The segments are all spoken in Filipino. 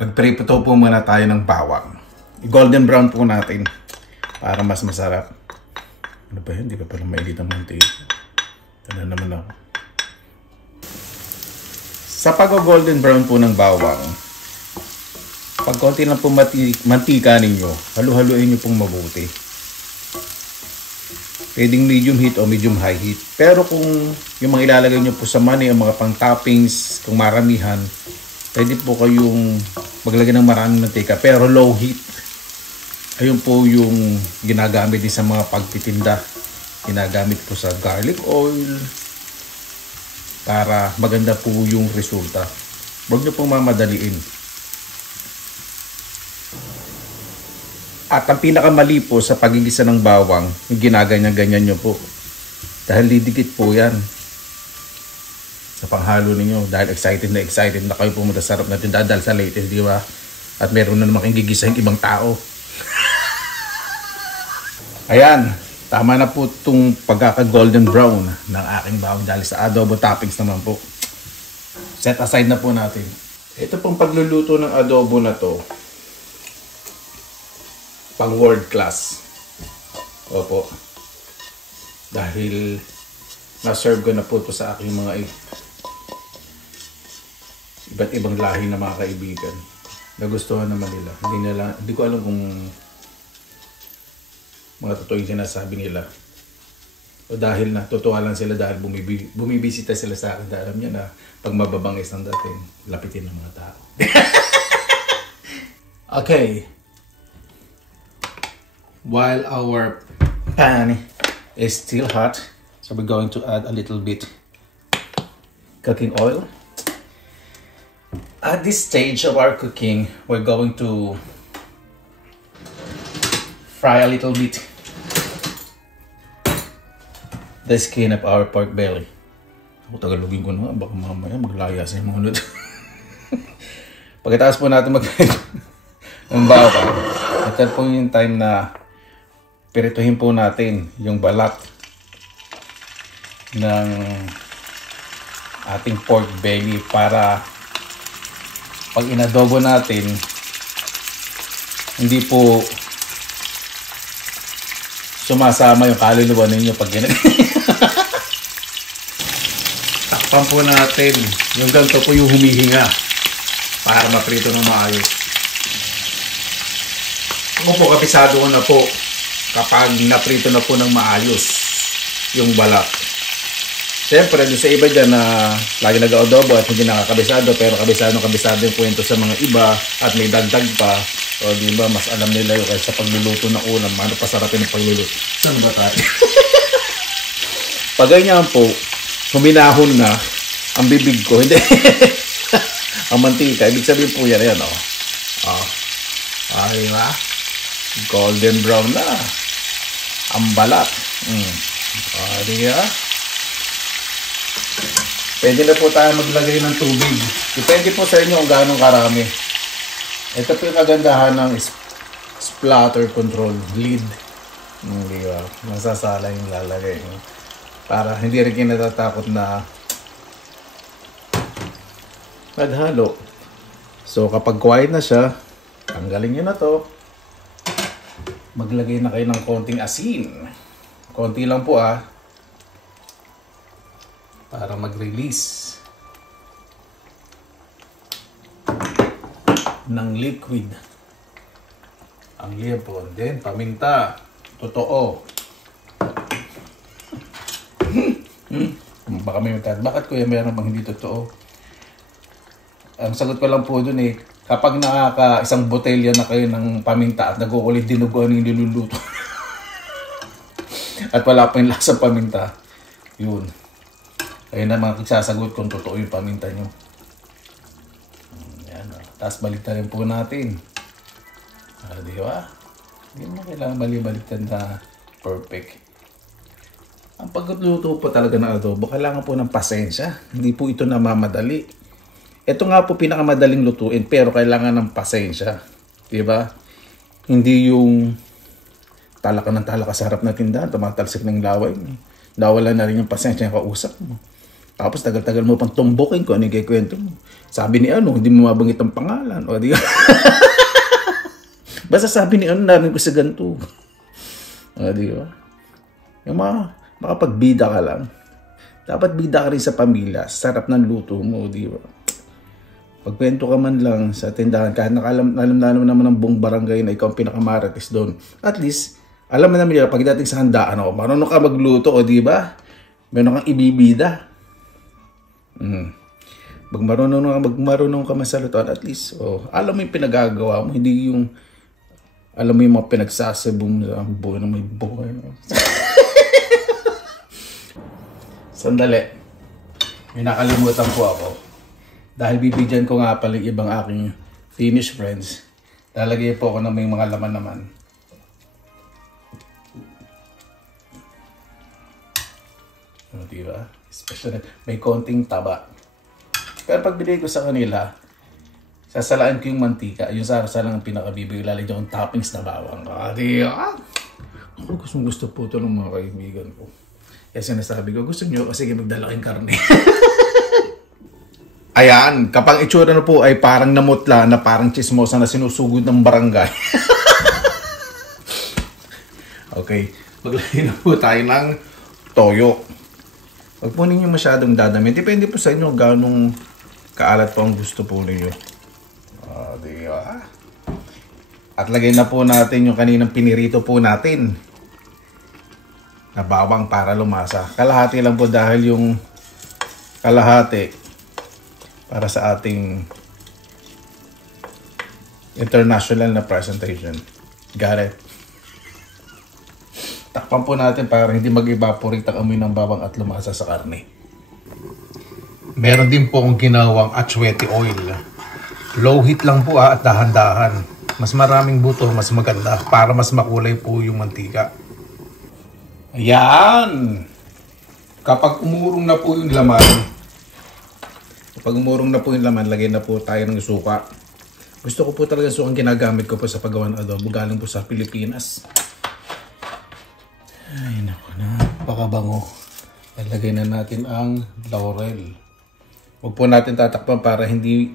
Nagprito po muna tayo ng bawang. I-golden brown po natin para mas masarap. Ano ba yun? Hindi ka pala mailit ang mantika. Tanda naman ako. Sa pag-golden brown po ng bawang, pag konti lang po mantika ninyo, halu-haluin nyo pong mabuti. Pwedeng medium heat o medium high heat. Pero kung yung mga ilalagay nyo po sa mani o mga pang toppings, kung maramihan, pwede po kayong maglagay ng maraming mantika pero low heat. Ayun po yung ginagamit din sa mga pagtitinda. Ginagamit po sa garlic oil para maganda po yung resulta. Huwag nyo pong mamadaliin. At ang pinakamali po sa pagigisa ng bawang, yung ginaganyan-ganyan nyo po. Dahil didikit po yan sa panghalo ninyo. Dahil excited na kayo pumunta sa sarap na tindahan dahil sa latest, di ba? At meron na naman kayong gigisa yung ibang tao. Ayan, tama na po itong pagkaka-golden brown ng aking bawang dahil sa adobo toppings naman po. Set aside na po natin. Ito pong pagluluto ng adobo na to, pang world class. Opo. Dahil na-serve ko na po ito sa aking mga iba't ibang lahi na mga kaibigan. Nagustuhan naman nila. Hindi ko alam kung mga totoo yung sinasabi nila. O dahil na, totoo lang sila dahil bumibisita sila sa akin. Dahil alam niya na pag mababangis ng dating, lapitin ng mga tao. Okay. While our pan is still hot, so we're going to add a little bit cooking oil. At this stage of our cooking, we're going to fry a little bit the skin of our pork belly. Ako tagalogin ko na, baka mamaya maglaya sa mga nito. Pagkatapos po natin ng bawang, ito po yung time na pirituhin po natin yung balat ng ating pork belly para pag inadobo natin, hindi po sumasama yung kaluluwa ninyo pag takpan po natin yung ganito po yung humihinga para maprito ng maayos. Ako po kapisado ko na po kapag naprito na po ng maayos yung balat. Siyempre, sa iba dyan na lagi nag-adobo at hindi nakakabisado, pero kabisado yung kwento sa mga iba at may dagdag pa. O di ba, mas alam nila yung kaysa pagluluto ng ulam, ano pasarapin ng pagluluto. Saan ba tayo? Pag ganyan po, huminahon na ang bibig ko, hindi. Ang mantika, ibig sabihin po yan, o. Ay ba? Golden brown na. Ang balat. Di ba? Pwede na po tayo maglagay ng tubig. Depende po sa inyo kung gaano karami. Ito po yung kagandahan ng splatter control lid. Hindi ba? Masasala yung lalagay. Para hindi rin kayo natatakot na maghalo. So kapag quiet na siya, tanggalin nyo na to. Maglagay na kayo ng konting asin. Konti lang po para mag-release ng liquid ang lipon. Then paminta, totoo. Baka may matad, bakit kuya meron bang hindi totoo? Ang sagot ko lang po dun kapag isang botelya na kayo ng paminta at nag-uulit dinuguan yung niluluto at wala pa yung lasang paminta, yun, kayo naman magsasagot kung totoo yung paminta nyo. Yan, tapos baliktarin po natin. Di ba? Hindi mo kailangan baliktad na perfect. Ang pagluto po talaga ng adobo, kailangan po ng pasensya. Hindi po ito namamadali. Ito nga po pinakamadaling lutuin, pero kailangan ng pasensya. Di ba? Hindi yung talaka ng talaka sa harap na tindahan, tumatalsik ng laway mo. Nawala na rin yung pasensya yung kausap mo. Tapos tagal-tagal mo pang tumbukin kung ano yung kikwento mo. Sabi ni ano, hindi mo mabanggit ang pangalan. O di basta sabi ni ano, namin ko sa ganito. O di ba? Yung makapagbida ka lang. Dapat bida ka rin sa pamilya. Sarap ng luto mo, di ba? Pagkwento ka man lang sa tindahan, kahit alam naman ng buong barangay na ikaw ang pinakamarites doon. At least, alam mo naman nila, pagdating sa handaan, marunong ka magluto, o di ba? Meron kang ibibida. Pag marunong ka masalutan, at least, alam mo yung pinagagawa mo, hindi yung, alam mo yung mga pinagsasabong sa buhay na may buhay. Sandali. May nakalimutan po ako. Dahil bibigyan ko nga pala yung ibang aking Finnish friends. Lalagay po ako ng may mga laman naman. O, diba? Especially, may konting taba. Pero pag binigay ko sa kanila, sasalaan ko yung mantika. Yung sarsa lang ang pinakabibigay. Lalagyan kong toppings na bawang. Diba? Ako gusto po ito ng mga kaibigan ko. Kaya sinasabi ko, gusto nyo kasi magdala kayong karne. Ayan, kapag itsura na po ay parang namutla na parang chismosa na sinusugod ng barangay. Okay, maglagay na po tayo ng toyo. Huwag po ninyo masyadong dadami. Depende po sa inyo ganong kaalat po ang gusto po ninyo. Diba? At lagay na po natin yung kaninang pinirito po natin na bawang para lumasa. Kalahati lang po dahil yung kalahati para sa ating international na presentation. Got it? Takpan po natin para hindi mag-evaporate ang amoy ng bawang at lumasa sa karne. Meron din po akong ginawang atsuete oil. Low heat lang po at dahan-dahan. Mas maraming buto, mas maganda para mas makulay po yung mantika. Ayan! Kapag umurong na po yung laman, lagay na po tayo ng suka. Gusto ko po talaga sukang ginagamit ko po sa paggawa ng adobo. Galing po sa Pilipinas. Ay, naku na. Pakabango. Lalagay na natin ang laurel. Huwag po natin tatakpan para hindi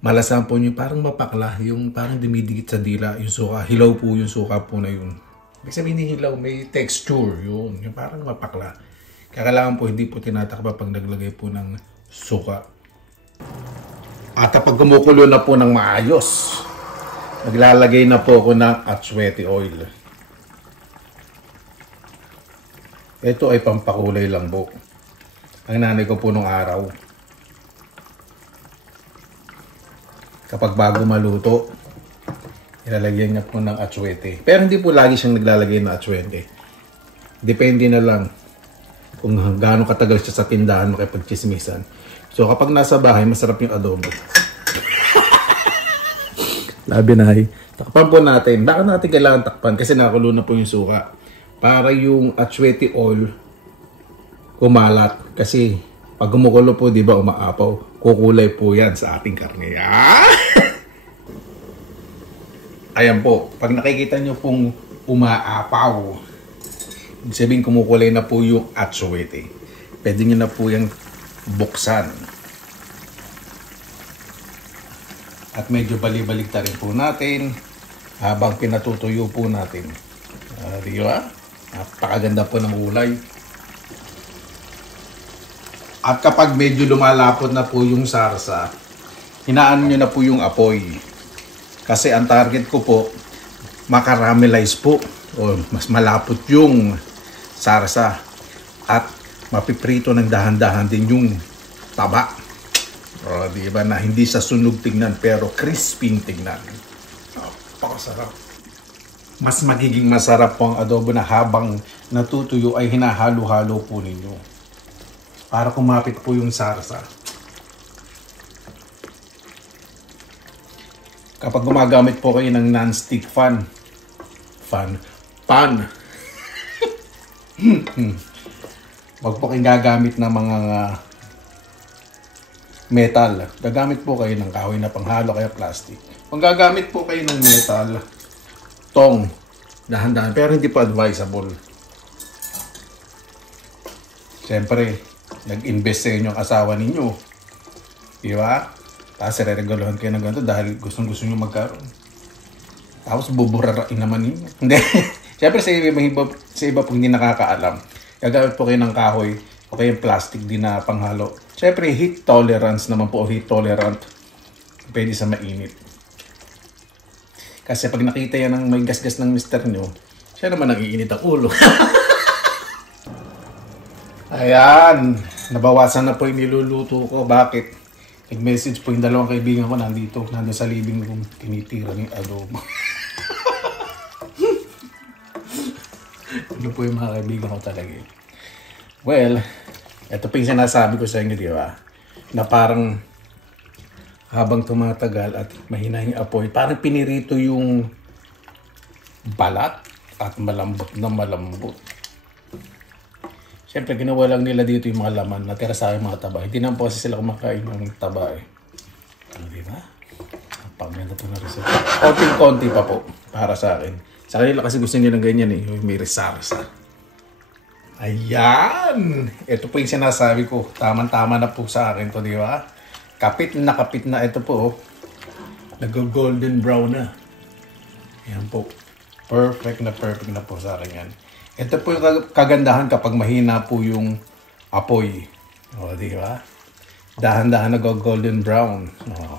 malasahan po nyo. Parang mapakla. Yung parang dumidikit sa dila. Yung suka. Hilaw po yung suka po na yun. Ibig sabihin hindi hilaw. May texture. Yun. Yung parang mapakla. Kailangan po hindi po tinatakpan pag naglagay po ng suka. At kapag kumukulo na po ng maayos, maglalagay na po ako ng atsuete oil. Ito ay pampakulay lang po. Ang nanay ko po nung araw. Kapag bago maluto, ilalagyan niya po ng atsuete. Pero hindi po lagi siyang naglalagay ng atsuete. Depende na lang kung gaano katagal siya sa tindahan makipagchismisan. So kapag nasa bahay, masarap yung adobo. Labi na ay. Takpan po natin. Bakit natin kailangan takpan? Kasi nakulo na po yung suka. Para yung atsuete oil kumalat. Kasi pag kumukulo po, di ba, umaapaw. Kukulay po yan sa ating karne. Ayan po. Pag nakikita nyo pong umaapaw, ibig sabihin kumukulay na po yung atsuete. Pwede nyo na po yung buksan. At medyo bali-balik ta rin po natin habang pinatutuyo po natin. Di ba? Napakaganda po ng kulay. At kapag medyo lumalapot na po yung sarsa, hinaan nyo na po yung apoy. Kasi ang target ko po, makaramelize po. O mas malapot yung sarsa. At mapiprito ng dahan-dahan din yung taba. O, di ba na hindi sa sunog tignan pero crispy tignan. Napakasarap. Mas magiging masarap po ang adobo na habang natutuyo ay hinahalo-halo po ninyo. Para kumapit po yung sarsa. Kapag gumagamit po kayo ng non-stick pan. Wag po kayong gagamit ng mga metal. Gagamit po kayo ng kahoy na panghalo kaya plastic. Kung gagamit po kayo ng metal, tong, dahan-dahan. Pero hindi po advisable. Siyempre, nag-invest sa inyo ang asawa ninyo. Di ba? Tapos re-regalohan kayo ng ganito dahil gustong-gusto nyo magkaroon. Tapos buburarain naman ninyo. Hindi. Siyempre sa iba po hindi nakakaalam. Gagamit po kayo ng kahoy o kayong plastic din na panghalo. Siyempre heat tolerance naman po o heat tolerant. Pwede sa mainit. Kasi pag nakita yan ng may gasgas ng mister nyo, siya naman nag-iinit ang ulo. Ayan. Nabawasan na po yung niluluto ko. Bakit? Nag-message po yung dalawang kaibigan ko nandito. Nandun sa living room. Tinitira ng adobo. Ano po yung mga kaibigan ko talaga. Well, ito po yung sinasabi ko sa inyo, di ba? Na parang habang tumatagal at mahina yung apoy, parang pinirito yung balat at malambot na malambot. Siyempre, ginawa lang nila dito yung mga laman, natira sa akin mga taba. Hindi naman po kasi sila kumakain ng taba eh. Ano, di ba? Pagmenda po na rin sila. Konting-konti pa po para sa akin. Sa kanila kasi gusto nila ng ganyan eh, yung may resarsa. Ayan! Ito po yung sinasabi ko. Tama-tama na po sa akin to, di ba? Kapit na ito po. Nag-golden brown na. Ayan po. Perfect na po sa akin yan. Ito po yung kagandahan kapag mahina po yung apoy. O, di ba? Dahan-dahan nag-golden brown. O.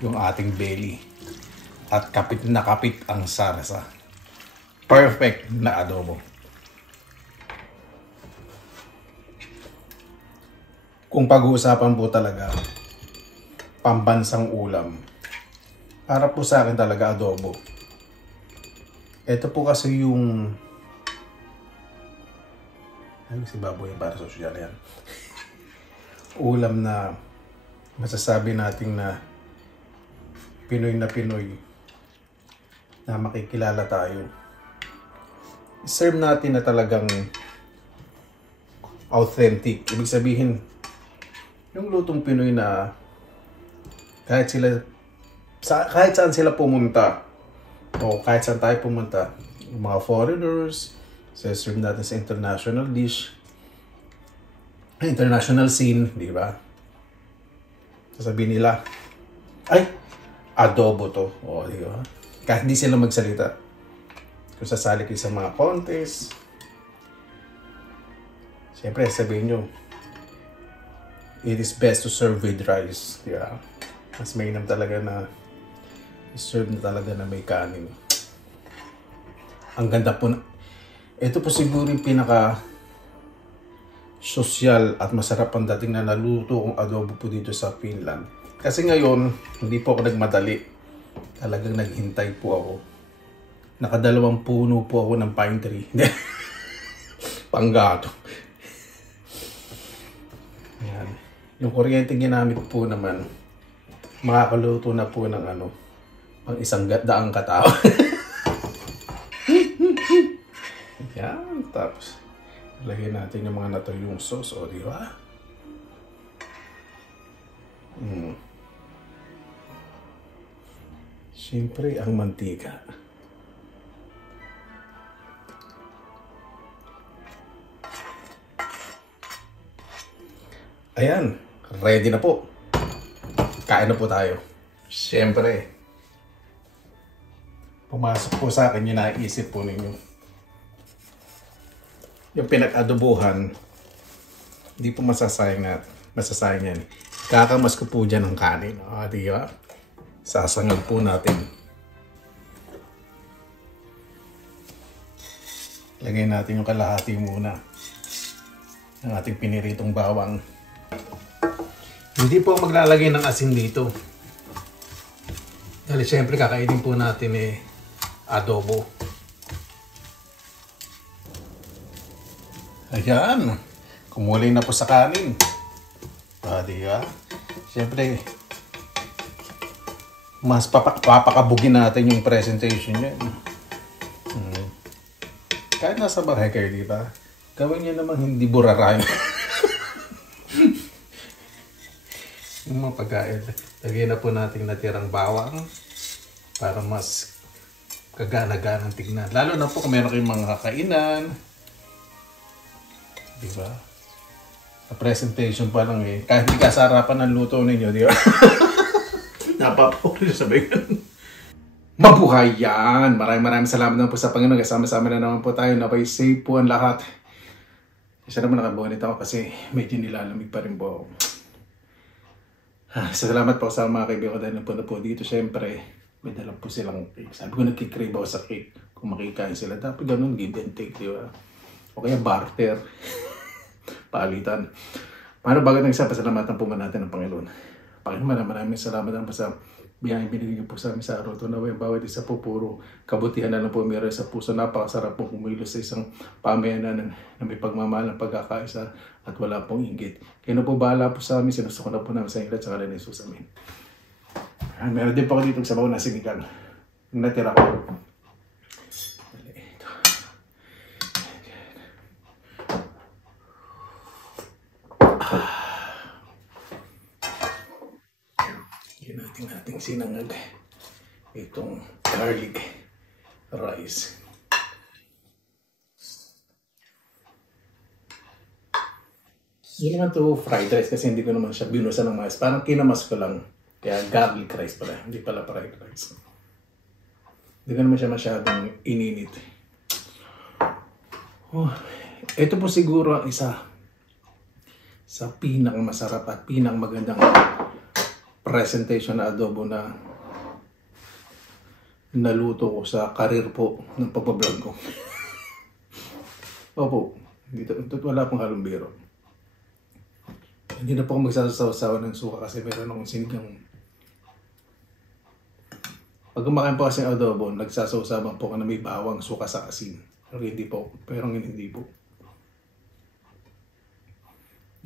Yung ating belly. At kapit na kapit ang sarsa. Perfect na adobo. Kung pag-uusapan po talaga, pambansang ulam. Para po sa akin talaga adobo. Ito po kasi yung... Ay, si baboy para social yan. Ulam na masasabi natin na Pinoy na Pinoy na makikilala tayo. Serve natin na talagang authentic. Ibig sabihin, yung lutong Pinoy na kahit saan sila pumunta, o kahit saan tayo pumunta, yung mga foreigners, serve natin sa international dish, international scene, di ba? Sasabihin nila, ay, adobo to. O, di ba? Kahit hindi sila magsalita. Kung sasali kayo sa mga contest, siyempre, sabihin nyo, it is best to serve with rice. Di ba? Mas mainam talaga na serve na talaga na may kanin. Ang ganda po na. Ito po siguro yung pinaka sosyal at masarap ang dating na naluto kong adobo po dito sa Finland. Kasi ngayon, hindi po ako nagmadali. Talagang naghintay po ako. Nakadalawang puno po ako ng pine tree. Panggato. Ayan. Yung kuryente ginamit po naman, makakaluto na po ng pang isang daang katao. Yan. Tapos, lagyan natin yung mga natuyong sauce. O, di ba? Siyempre, ang mantika. Ayan. Ready na po. Kain na po tayo. Siyempre, pumasok po sa akin yung naisip po ninyo. Yung pinag-adobohan, hindi po masasayang yan. Kakamas ko po dyan ng kanin. O, di ba? Sasangag po natin. Lagay natin yung kalahati muna ng ating piniritong bawang. Hindi po maglalagay ng asin dito. Dahil siyempre kakainin po natin adobo. Ayan. Kumulay na po sa kanin. Diba? Siyempre, mas papakabugin natin yung presentation niya. Kahit nasa bahay kayo, diba? Gawin niyo naman hindi burarahin. Yung mga pagkain. Lagyan na po natin natirang bawang para mas kagana-ganang tignan. Lalo na po kung meron kayong mga kakainan. Di ba? Sa presentation pa lang eh. Kahit hindi ka sa harapan ng luto ninyo, di ba? Napapuri sabi ko. Mabuhay yan! Maraming salamat naman po sa Panginoon. Kasama-sama na naman po tayo. Napay safe po ang lahat. Isa naman nakabuhanit ako kasi medyo nilalamig pa rin po. Salamat po sa mga kaibigan ko dahil na po dito. Siyempre, may dala po silang cake. Sabi ko nagkikrave ako sa cake. Kung makikain sila, dapat ganun, give and take, di ba? O kaya barter. Palitan. Paano bago nagsa, pasalamatan po natin ng Panginoon. Panginoon, maraming salamat po sa biyayang binigay niyo po sa amin sa araw ito. Naway bawat isa po puro kabutihan na lang po meron sa puso. Napakasarap po kumilos sa isang pamayanan na may pagmamahal ng pagkakaisa at wala pong inggit. Kaya na po bahala po sa amin. Sinusuko na po namin sa inyo at sa kalan ni Jesus. Amen. Meron din po ako dito sa baon na sinigang. Yung natira ko. Ating sinangag itong garlic rice. Hindi naman to fried rice kasi hindi ko naman siya binusa ng mais. Parang kinamas ko lang. Kaya garlic rice pala. Hindi pala fried rice. Hindi ko naman siya masyadong ininit. Oh, ito po siguro ang isa sa pinakamasarap at pinakamagandang presentation na adobo na naluto ko sa karir po ng pagbablog ko. Opo, dito wala pong halong biro. Hindi na po ako magsasawa ng suka kasi meron akong sinigang. Pag kumakain po kasi ng adobo, nagsasawa-sawa po ka na may bawang suka sa asin. Pero hindi po. Pero hindi po.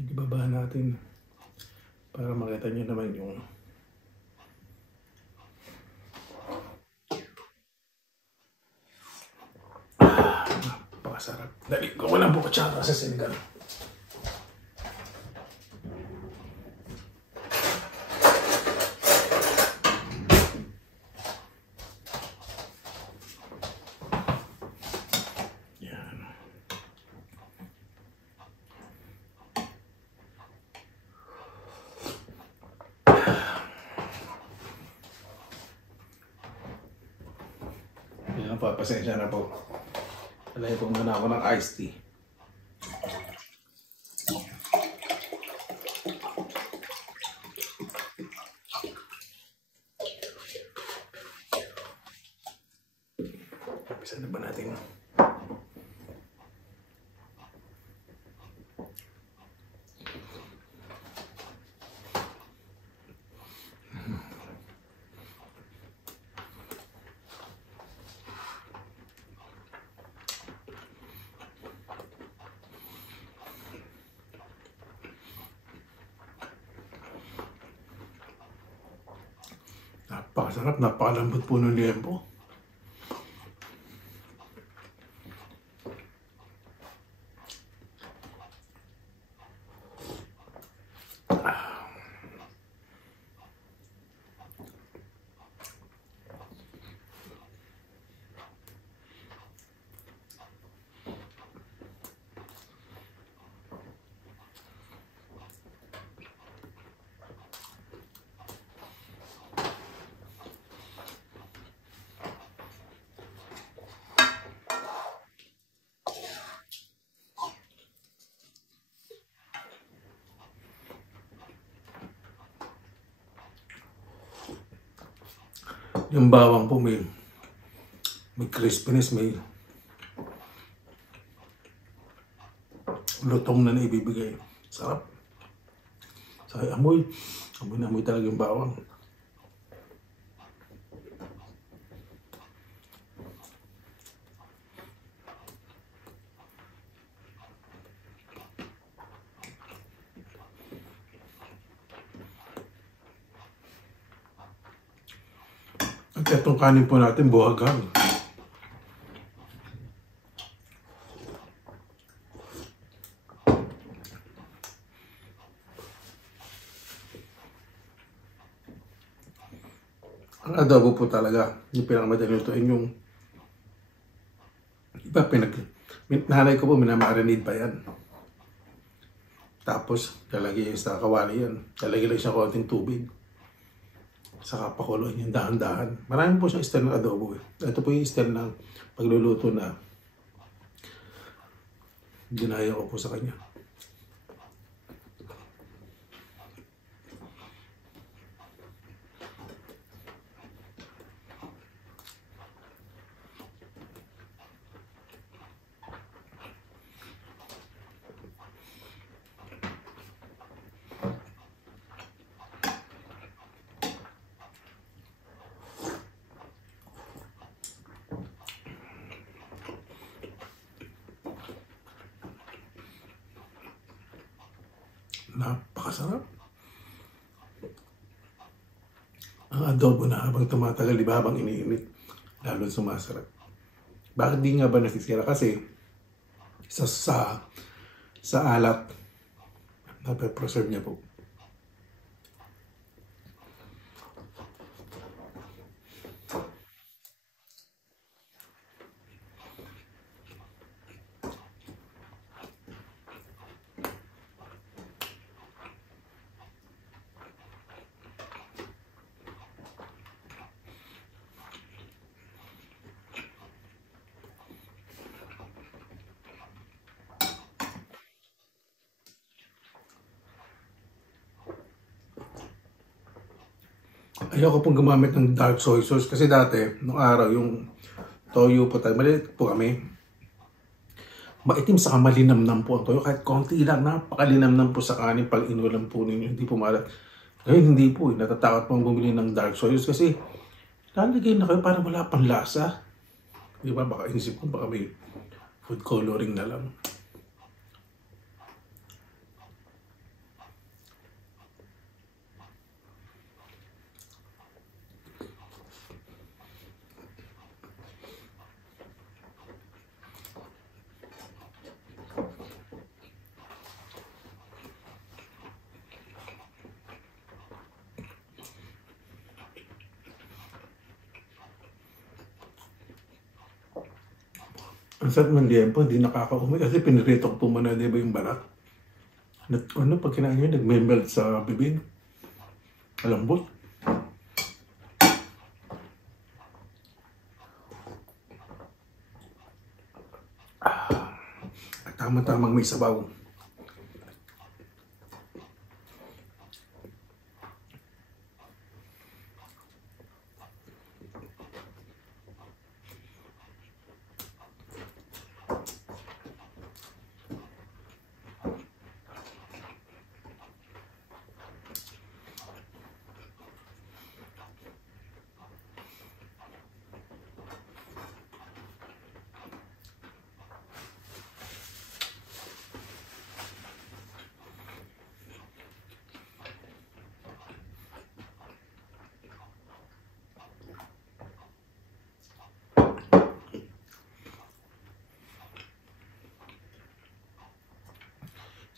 Ibaba natin para makita nyo naman yung napakasarap. Dali ko walang bukatsara sa sinigang. Pasensya na po. Alay po muna ako ng iced tea. Kapisa na ba natin? Napakasarap, napakalambot po ng liempo. Yung bawang po may crispiness, may lutong na naibibigay. Sarap. So, amoy na amoy talaga yung bawang. At itong kanin po natin, buhagan. Ang adobo po talaga, yung pinakamadali lutuin yung iba nanay ko po minamarinate pa yan. Tapos, lalagay sa kawali yan. Lalagay lang siya konting tubig. Saka pakuluan yung dahan-dahan. Marami po siyang style ng adobo. Ito po yung style ng pagluluto na ginaya ko po sa kanya. Napakasarap. Ang adobo na habang tumatagal, di ba, habang iniinit, lalo sumasarap. Bakit di nga ba nasisira? Kasi sa alat, nape-preserve niya po. Ayoko pong gumamit ng dark soy sauce kasi dati, nung araw, yung toyo po tayo, maliit po kami. Maitim sa malinamnam po ang toyo. Kahit konti lang, napakalinamnam po sa kanin pag inulam po ninyo. Hindi po maalat. Ngayon hindi po. Natatakot pong bumili ng dark soy sauce kasi lalagay na kayo para wala pang lasa. Di ba? Baka inisip ko baka may food coloring na lang. Ang sarap ng liempo, hindi nakakaumay kasi pinirito ko po muna, di ba, yung balat. Ano, pag kinain nyo, nagme-melt sa bibig. Malambot. At tama-tamang may sabaw.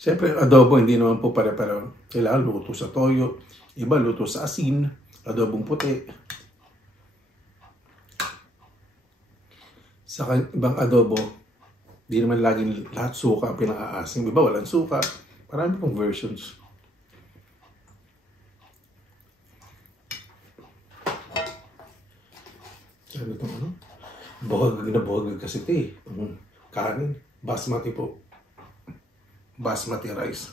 Siyempre, adobo hindi naman po pare-pareho. Kailangan luto sa toyo, iba luto sa asin, adobong puti. Sa ibang adobo, di naman laging lahat suka pinang-aasim. Iba walang suka. Marami pong versions. Sabi ito, ano? Buhagag na buhagag kasi ito eh. Kanin, basmati po. Basmati rice.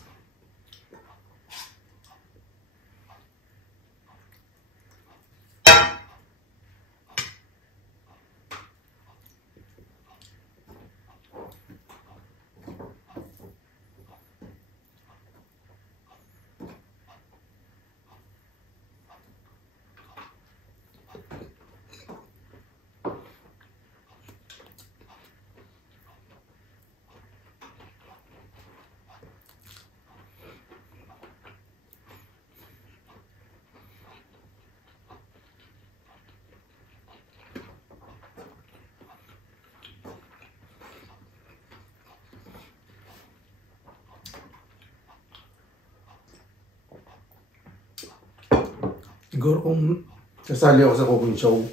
Siguro kung sasali ako sa cooking show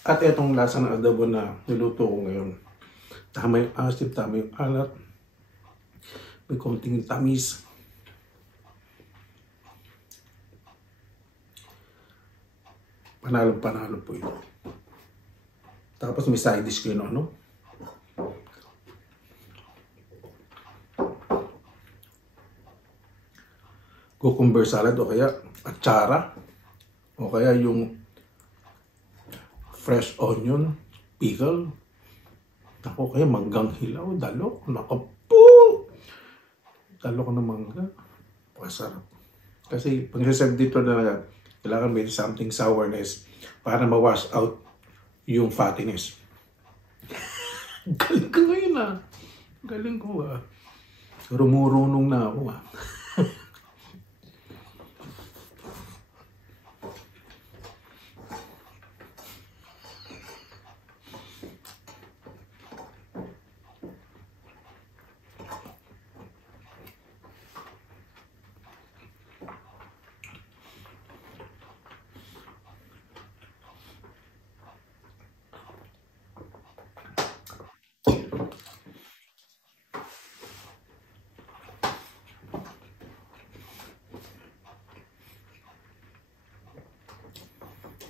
at itong lasa ng adobo na niluto ko ngayon, tama yung asim, tama yung alat, may konting tamis, Panalo po ito. Tapos may side dish ko yun, ano? Cucumber salad o kaya atsara o kaya yung fresh onion pickle. Ako kaya manggang hilaw, dalok, nakapo! Dalok na mangga. Pasarap. Kasi pag serve dito na kailangan may something sourness para ma-wash out yung fattiness. Galing ko ngayon ah. Galing ko ah. Rumurunong na ako ah.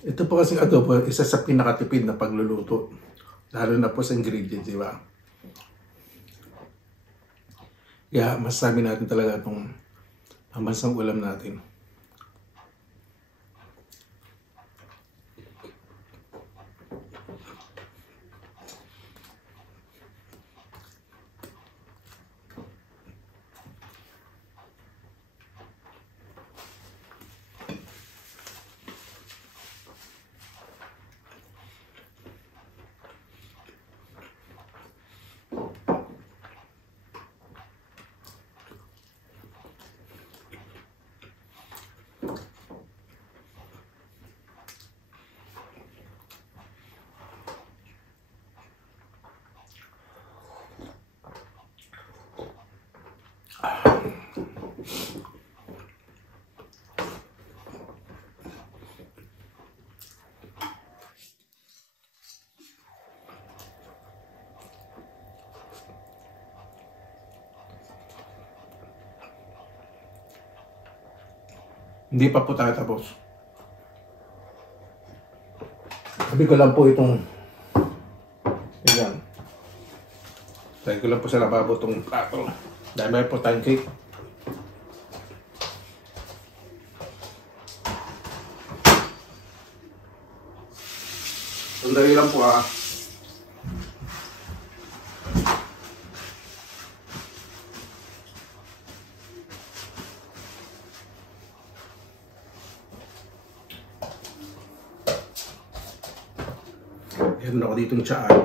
Ito po kasi adobo, isa sa pinakatipid na pagluluto. Lalo na po sa ingredients, di ba? Kaya masasabi natin talaga itong pambansang ulam natin. Hindi pa po tayo tapos. Sabi ko lang po itong yan. Sabi ko lang po sa lababo itong plato. Dahil may po tayong cake. Sandali lang po ah. Meron ako ditong tiyaan.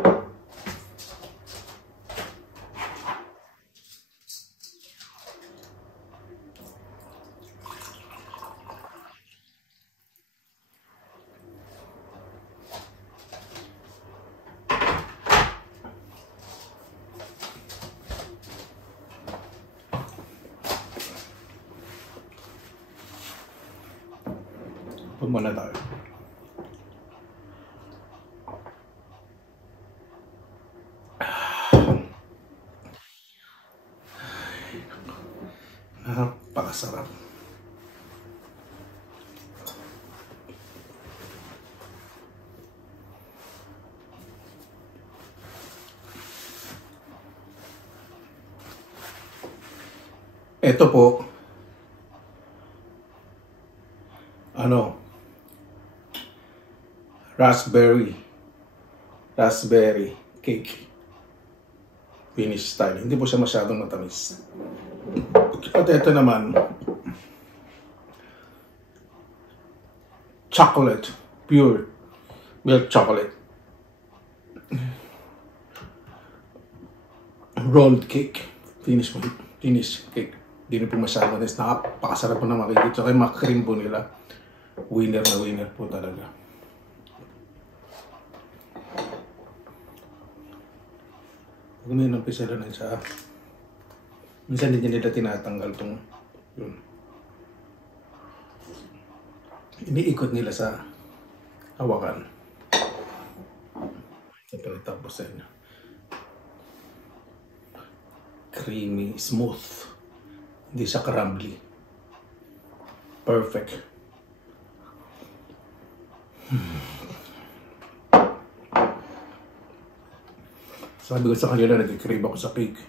Muna tayo. Napakasarap. Ito po, raspberry cake. Finnish style. Hindi po siya masyadong matamis. At ito naman, chocolate, pure milk chocolate. Rolled cake. Finnish cake. Hindi na po masyadong matamis. Napakasarap po na makikita. Tsaka yung cream po nila. Winner na winner po talaga. Huwag na yun ang pisala na siya. Minsan hindi nila tinatanggal itong yun. Iniikot nila sa hawakan. Ito pala tapos sa inyo. Creamy, smooth. Hindi siya crumbly. Perfect. Sabi ko sa kanila, nag-crave ako sa cake.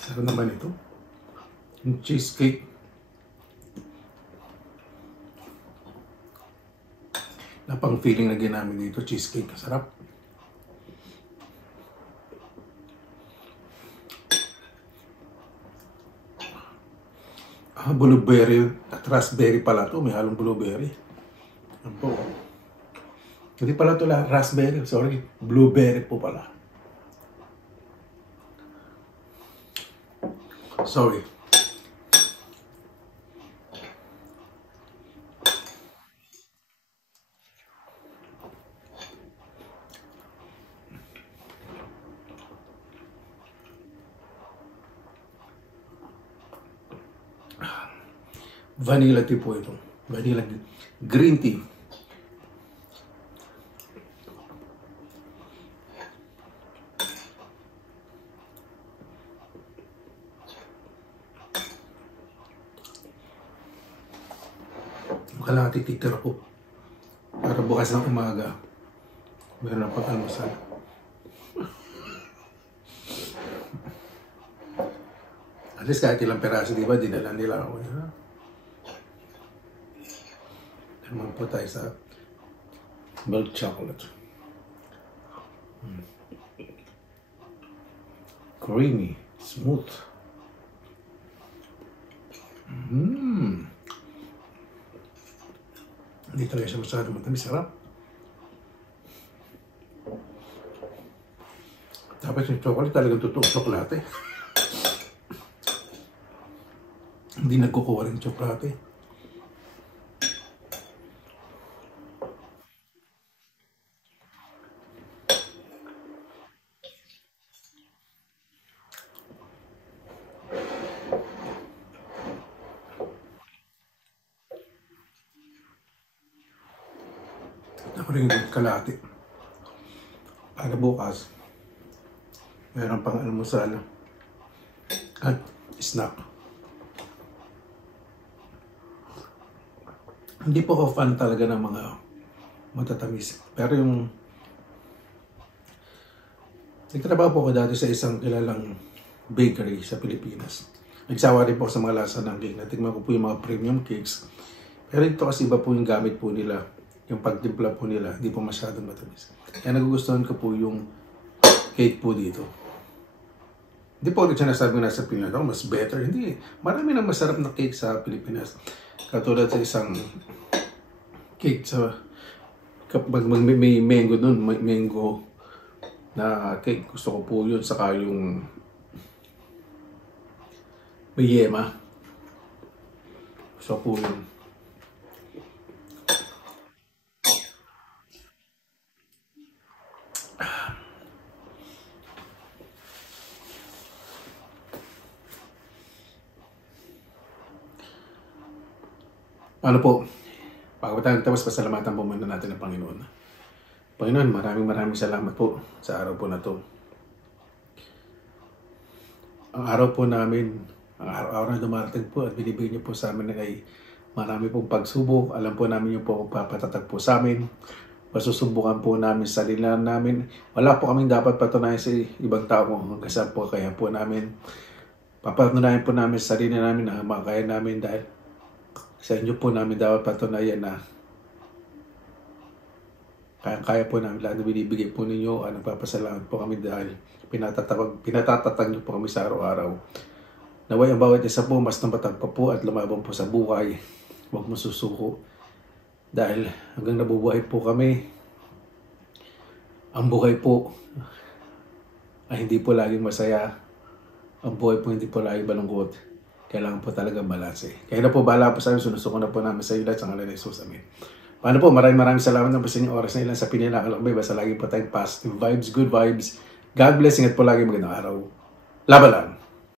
Sarap naman ito. Yung cheesecake. Napang feeling na ginamit dito, cheesecake. Sarap. Blueberry at raspberry pala to. May halong blueberry. Ano po? Hindi pala ito raspberry. Sorry. Blueberry po pala. Sorry. Vanilla tea po ito. Vanilla green tea. Kalahati titira ko. Para bukas ng umaga, meron ang pag-almusal. At least kahit ilang peraso, di ba, dinala nila ako. Naman po tayo sa milk chocolate. Creamy, smooth. Hindi talaga siya masyado matamis. Sarap. Tapos yung chocolate talagang totoong chocolate. Hindi nagkukuha rin chocolate. Ako rin yung kalahati. Para bukas, meron pang almusal at snack. Hindi po ako fan talaga ng mga matatamis. Pero yung nagtrabaho po ako dati sa isang kilalang bakery sa Pilipinas. Nagsawa rin po sa mga lasa ng cake. Natikman ko po yung mga premium cakes. Pero ito kasi iba po yung gamit po nila. Yung pagtimpla po nila, hindi po masyadong matamis. Kaya nagugustuhan ko po yung cake po dito. Hindi po ulit siya nasabi na sa Pilipinas, oh, mas better. Hindi. Marami na masarap na cake sa Pilipinas. Katulad sa isang cake sa kapag may mango nun, may mango na cake. Gusto ko po yun. Saka yung may yema. Gusto ko po yun. Ano po, bago tayo tapos, pasalamatan po muna natin ang Panginoon. Panginoon, maraming salamat po sa araw po na to. Ang araw po namin, ang araw-araw na dumarating po at binibigyan niyo po sa amin ay marami pong pagsubok. Alam po namin yung po papatatag po sa amin. Pasusubukan po namin sa sarili namin. Wala po kaming dapat patunayan sa ibang tao hanggang saan po kaya po namin. Papatunayan po namin sa sarili namin na makakaya namin dahil sa inyo po namin dapat patunayan na kaya po namin lahat na binibigay po ninyo. Nagpapasalamat po kami dahil pinatatatag niyo po kami sa araw-araw. Naway ang bawat isa po mas nabatag pa po at lumaban po sa buhay. Huwag mo susuko. Dahil hanggang nabubuhay po kami, ang buhay po ay hindi po laging masaya. Ang buhay po hindi po laging malungkot. Kailangan po talaga balanse. Kaya na po, bahala po sa amin. Sinusuko na po namin sa ilan sa ngalan ni Jesus. Amen. Paano po? Maraming salamat na po sa inyong oras na ilan sa pininakalakbay. Basta lagi po tayong positive vibes, good vibes. God bless. Ingat po lagi. Magandang araw. Laban lang.